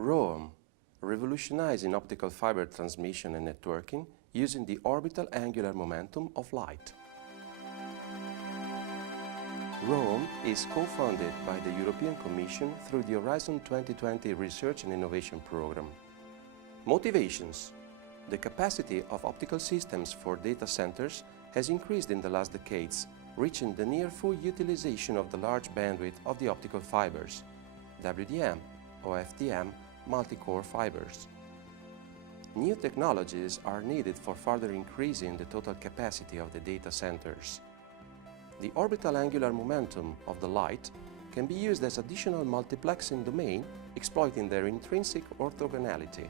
ROAM, revolutionizing optical fiber transmission and networking using the orbital angular momentum of light. ROAM is co-funded by the European Commission through the Horizon2020 Research and Innovation Program. Motivations. The capacity of optical systems for data centers has increased in the last decades, reaching the near full utilization of the large bandwidth of the optical fibers, WDM, OFDM, multi-core fibers. New technologies are needed for further increasing the total capacity of the data centers. The orbital angular momentum of the light can be used as additional multiplexing domain, exploiting their intrinsic orthogonality.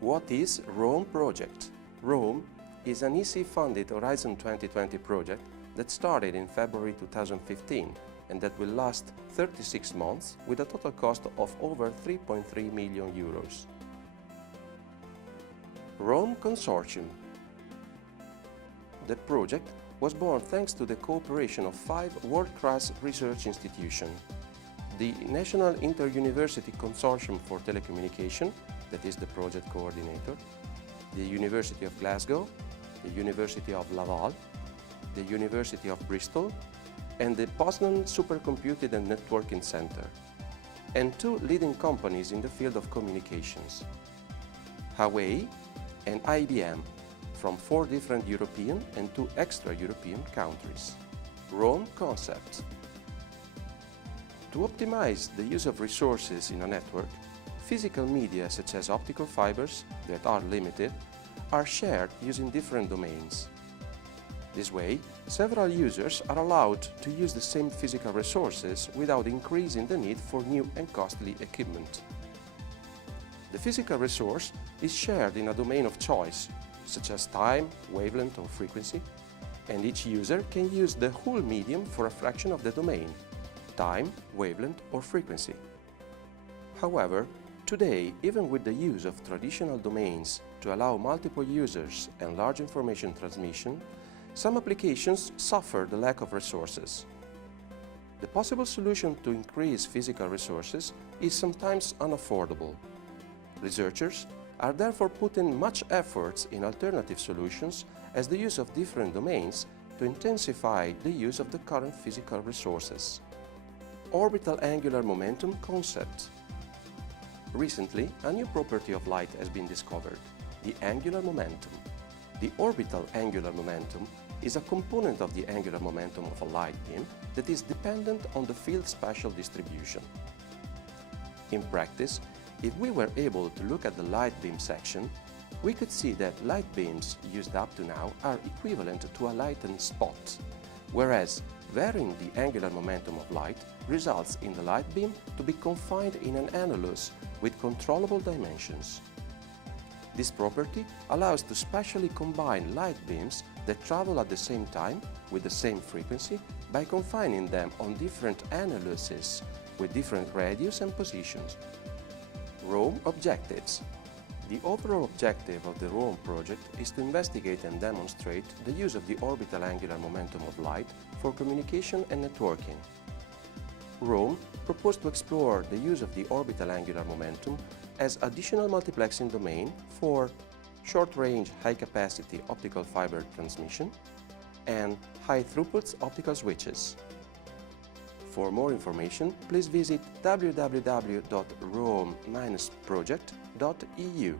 What is ROAM project? ROAM is an EC-funded Horizon 2020 project that started in February 2015 and that will last 36 months with a total cost of over 3.3 million euros. ROAM Consortium. The project was born thanks to the cooperation of 5 world-class research institutions: the National Inter-University Consortium for Telecommunication, that is the project coordinator, the University of Glasgow, the University of Laval, the University of Bristol, and the Poznan Supercomputing and Networking Center, and 2 leading companies in the field of communications, Huawei and IBM, from 4 different European and 2 extra-European countries. ROAM concept. To optimize the use of resources in a network, physical media such as optical fibers that are limited are shared using different domains. This way, several users are allowed to use the same physical resources without increasing the need for new and costly equipment. The physical resource is shared in a domain of choice, such as time, wavelength or frequency, and each user can use the whole medium for a fraction of the domain, time, wavelength or frequency. However, today, even with the use of traditional domains to allow multiple users and large information transmission, some applications suffer the lack of resources. The possible solution to increase physical resources is sometimes unaffordable. Researchers are therefore putting much efforts in alternative solutions as the use of different domains to intensify the use of the current physical resources. Orbital angular momentum concept. Recently, a new property of light has been discovered, the angular momentum. The orbital angular momentum is a component of the angular momentum of a light beam that is dependent on the field spatial distribution. In practice, if we were able to look at the light beam section, we could see that light beams used up to now are equivalent to a lightened spot, whereas varying the angular momentum of light results in the light beam to be confined in an annulus with controllable dimensions. This property allows to spatially combine light beams that travel at the same time with the same frequency by confining them on different annuluses with different radius and positions. ROAM objectives. The overall objective of the ROAM project is to investigate and demonstrate the use of the orbital angular momentum of light for communication and networking. ROAM proposed to explore the use of the orbital angular momentum as additional multiplexing domain for short-range, high-capacity optical fiber transmission and high-throughput optical switches. For more information, please visit www.roam-project.eu.